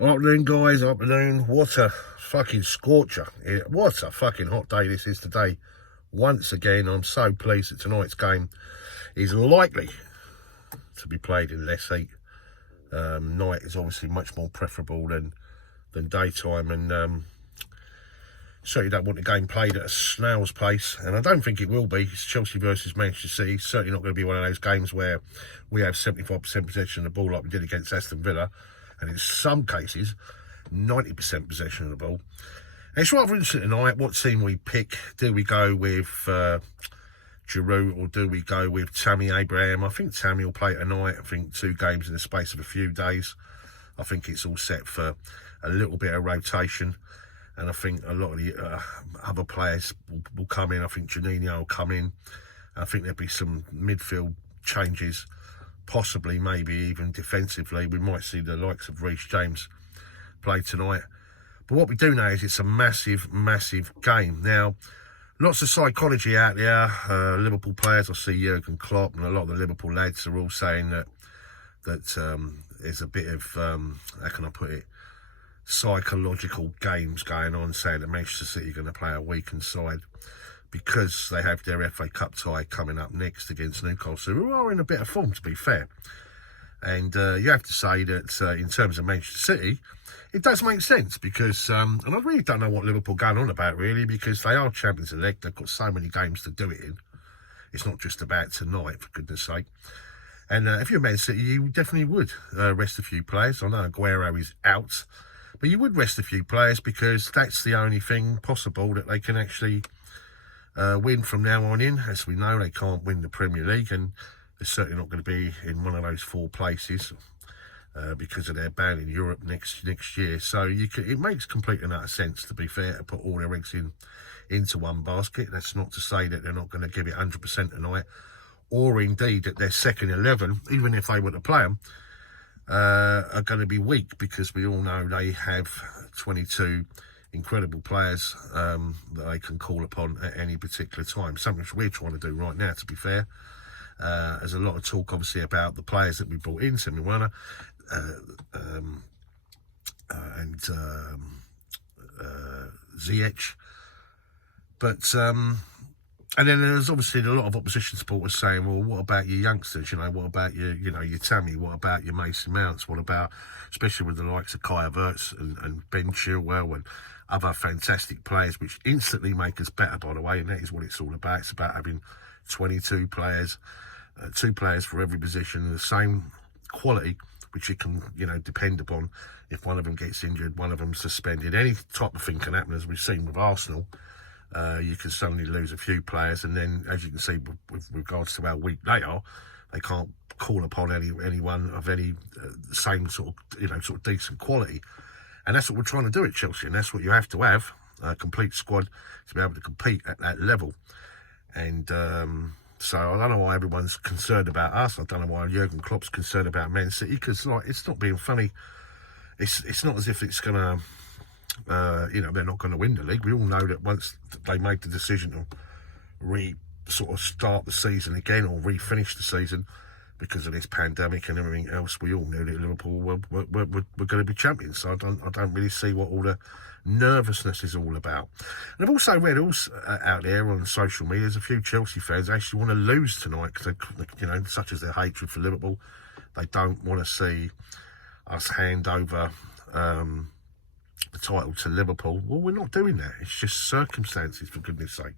Afternoon, guys. Afternoon. What a fucking scorcher. What a fucking hot day this is today. Once again, I'm so pleased that tonight's game is likely to be played in less heat. Night is obviously much more preferable than daytime, and certainly don't want the game played at a snail's pace, and I don't think it will be. It's Chelsea versus Manchester City. It's certainly not going to be one of those games where we have 75% possession of the ball like we did against Aston Villa, and in some cases 90% possession of the ball. And it's rather interesting tonight what team we pick. Do we go with Giroud or do we go with Tammy Abraham? I think Tammy will play tonight. I think 2 games in the space of a few days. I think it's all set for a little bit of rotation, and I think a lot of the other players will come in. I think Janino will come in. I think there'll be some midfield changes, possibly maybe even defensively. We might see the likes of Reece James play tonight. But what we do know is it's a massive, massive game. Now, lots of psychology out there. Liverpool players, I see Jurgen Klopp and a lot of the Liverpool lads are all saying that there's a bit of, how can I put it, psychological games going on, saying that Manchester City are going to play a weakened side because they have their FA Cup tie coming up next against Newcastle, who are in a bit of form, to be fair. And you have to say that in terms of Manchester City, it does make sense because, and I really don't know what Liverpool going on about, really, because they are champions-elect. They've got so many games to do it in. It's not just about tonight, for goodness sake. And if you're Man City, you definitely would rest a few players. I know Aguero is out, but you would rest a few players because that's the only thing possible that they can actually win from now on in. As we know, they can't win the Premier League, and they're certainly not going to be in one of those 4 places because of their ban in Europe next year. So it makes complete and utter sense, to be fair, to put all their eggs into one basket. That's not to say that they're not going to give it 100% tonight, or indeed that their second 11, even if they were to play them, are going to be weak, because we all know they have 22 incredible players that they can call upon at any particular time. Something which we're trying to do right now, to be fair. There's a lot of talk, obviously, about the players that we brought in, Semi Werner, and Ziyech. But and then there's obviously a lot of opposition supporters saying, well, what about your youngsters? What about your Tammy? What about your Mason Mounts? What about, especially with the likes of Kai Havertz and Ben Chilwell and other fantastic players, which instantly make us better, by the way, and that is what it's all about. It's about having 22 players, 2 players for every position, the same quality, which you can, depend upon. If one of them gets injured, one of them suspended, any type of thing can happen, as we've seen with Arsenal. You can suddenly lose a few players, and then, as you can see, with regards to how weak they are, they can't call upon anyone of any same sort of decent quality. And that's what we're trying to do at Chelsea, and that's what you have to have, a complete squad to be able to compete at that level. And so I don't know why everyone's concerned about us. I don't know why Jurgen Klopp's concerned about Man City, because it's not being funny. It's not as if it's going to, they're not going to win the league. We all know that once they made the decision to start the season again or refinish the season because of this pandemic and everything else, we all knew that Liverpool were going to be champions. So I don't really see what all the nervousness is all about. And I've also read out there on social media, there's a few Chelsea fans actually want to lose tonight because, such as their hatred for Liverpool, they don't want to see us hand over the title to Liverpool. Well, we're not doing that. It's just circumstances, for goodness sake.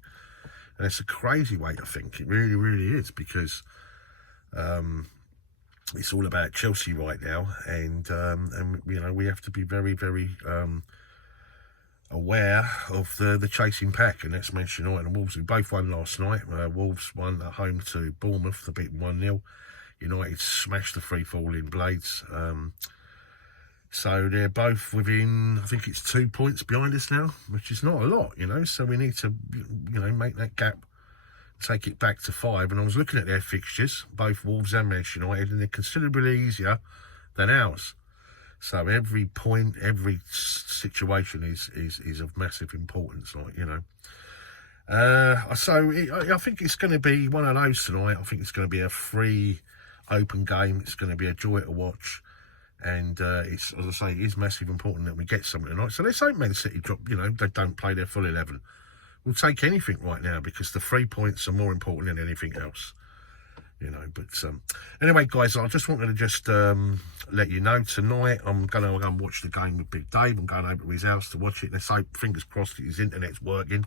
And it's a crazy way to think. It really, really is, because it's all about Chelsea right now, and we have to be very, very aware of the chasing pack, and that's Manchester United and Wolves, who both won last night. Wolves won at home to Bournemouth, they beat 1-0. United smashed the free falling Blades. So they're both within, I think it's 2 points behind us now, which is not a lot, so we need to, make that gap, take it back to 5. And I was looking at their fixtures, both Wolves and Manchester United, and they're considerably easier than ours. So every point, every situation is of massive importance, So I think it's going to be one of those tonight. I think it's going to be a free, open game. It's going to be a joy to watch. And it's, as I say, it is massively important that we get something tonight. So let's hope Man City drop, you know, they don't play their full 11. We'll take anything right now because the 3 points are more important than anything else. You know, but anyway, guys, I just wanted to just let you know tonight I'm going to go and watch the game with Big Dave. I'm going over to his house to watch it. Let's hope, fingers crossed, that his internet's working.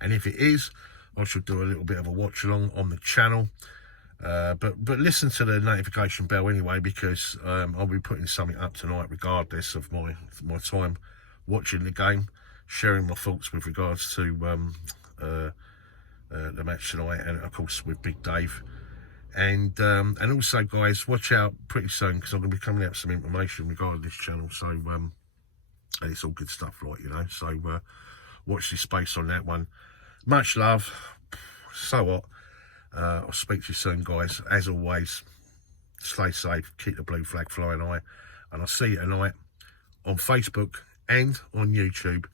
And if it is, I should do a little bit of a watch along on the channel. But listen to the notification bell anyway, because I'll be putting something up tonight regardless of my time watching the game, sharing my thoughts with regards to the match tonight, and of course with Big Dave. And also, guys, watch out pretty soon because I'm going to be coming out with some information regarding this channel. So and it's all good stuff, like, you know. So watch this space on that one. Much love. So what? I'll speak to you soon, guys. As always, stay safe, keep the blue flag flying high, and I'll see you tonight on Facebook and on YouTube.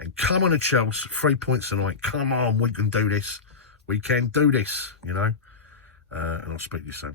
And come on to Chelsea, 3 points tonight. Come on, we can do this. We can do this, you know. And I'll speak to you soon.